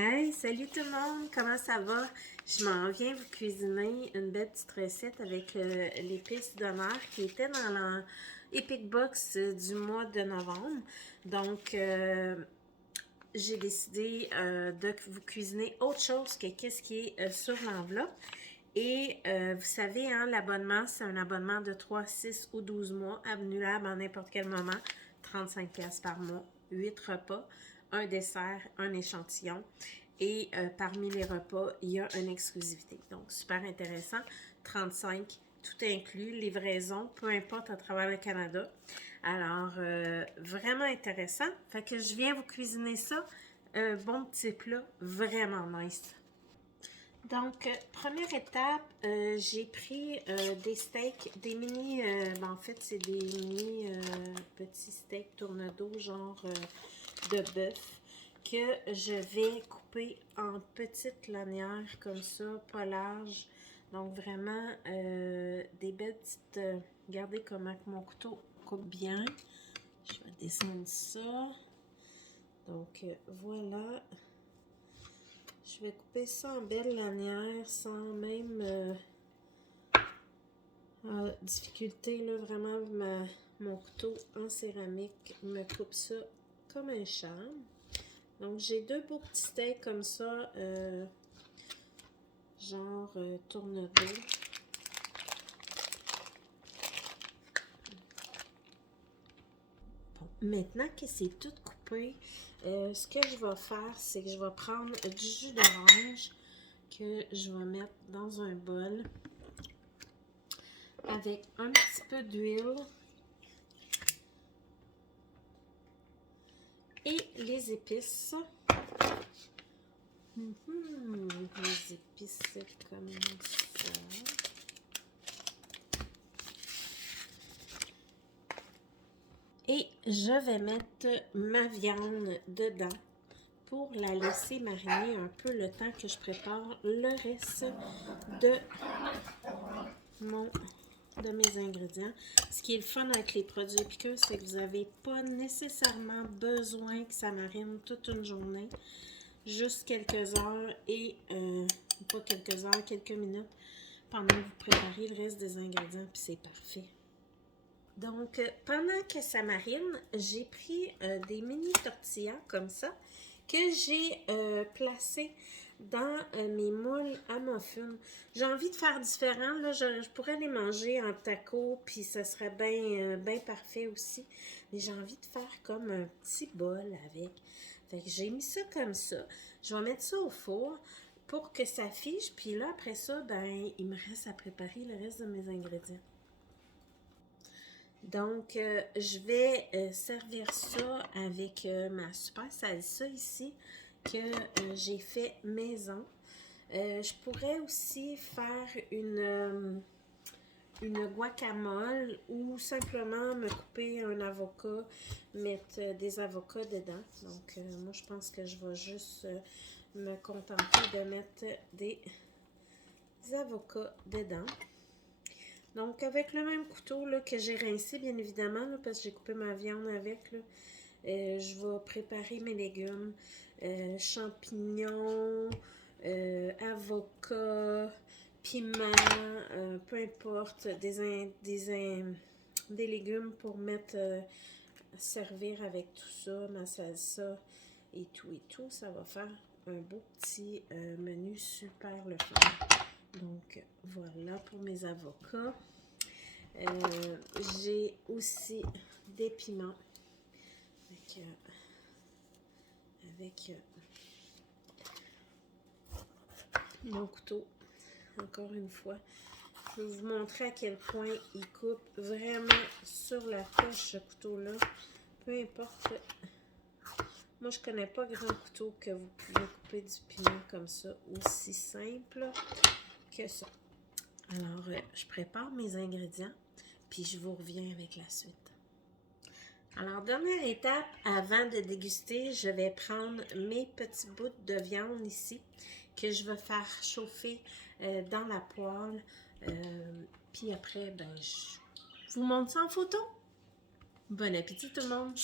Hey, salut tout le monde, comment ça va? Je m'en viens vous cuisiner une belle petite recette avec l'épice d'honneur qui était dans l'Epic Box du mois de novembre. Donc, j'ai décidé de vous cuisiner autre chose que qu'est-ce qui est sur l'enveloppe. Et vous savez, hein, l'abonnement, c'est un abonnement de 3, 6 ou 12 mois, annulable à n'importe quel moment, 35$ par mois, 8 repas, un dessert, un échantillon. Et parmi les repas, il y a une exclusivité. Donc, super intéressant. 35, tout inclus, livraison, peu importe à travers le Canada. Alors, vraiment intéressant. Fait que je viens vous cuisiner ça. Un bon petit plat, vraiment nice. Donc, première étape, j'ai pris des steaks, des mini, en fait, c'est des mini petits steaks tourne-dos, genre de bœuf, que je vais couper en petites lanières comme ça, pas larges. Donc, vraiment, des belles petites, regardez comment mon couteau coupe bien. Je vais descendre ça. Donc, voilà. Je vais couper ça en belle lanière sans même difficulté. Là, vraiment, mon couteau en céramique me coupe ça comme un charme. Donc, j'ai deux beaux petits steaks comme ça, genre tourne-dos. Bon, maintenant que c'est tout coupé, ce que je vais faire, c'est que je vais prendre du jus d'orange que je vais mettre dans un bol avec un petit peu d'huile et les épices. Les épices comme ça. Et je vais mettre ma viande dedans pour la laisser mariner un peu le temps que je prépare le reste de mes ingrédients. Ce qui est le fun avec les produits piqueux, c'est que vous n'avez pas nécessairement besoin que ça marine toute une journée. Juste quelques heures et pas quelques heures, quelques minutes pendant que vous préparez le reste des ingrédients, puis c'est parfait. Donc, pendant que ça marine, j'ai pris des mini tortillas comme ça que j'ai placé dans mes moules à muffins. J'ai envie de faire différent. Là, je pourrais les manger en taco, puis ça serait bien parfait aussi. Mais j'ai envie de faire comme un petit bol avec. Fait que j'ai mis ça comme ça. Je vais mettre ça au four pour que ça fige. Puis là, après ça, ben, il me reste à préparer le reste de mes ingrédients. Donc, je vais servir ça avec ma super salsa ici que j'ai fait maison. Je pourrais aussi faire une guacamole ou simplement me couper un avocat, mettre des avocats dedans. Donc, moi, je pense que je vais juste me contenter de mettre des avocats dedans. Donc, avec le même couteau là, que j'ai rincé, bien évidemment, là, parce que j'ai coupé ma viande avec, là, je vais préparer mes légumes, champignons, avocats, piments, peu importe, des légumes pour mettre, servir avec tout ça, ma salsa et tout. Ça va faire un beau petit menu super le fun. Donc, voilà pour mes avocats. J'ai aussi des piments avec mon couteau. Encore une fois, je vais vous montrer à quel point il coupe vraiment sur la touche ce couteau-là. Peu importe. Moi, je connais pas grand couteau que vous pouvez couper du piment comme ça, aussi simple que ça. Alors, je prépare mes ingrédients, puis je vous reviens avec la suite. Alors, dernière étape, avant de déguster, je vais prendre mes petits bouts de viande ici, que je vais faire chauffer dans la poêle. Puis après, ben, je vous montre ça en photo. Bon appétit tout le monde!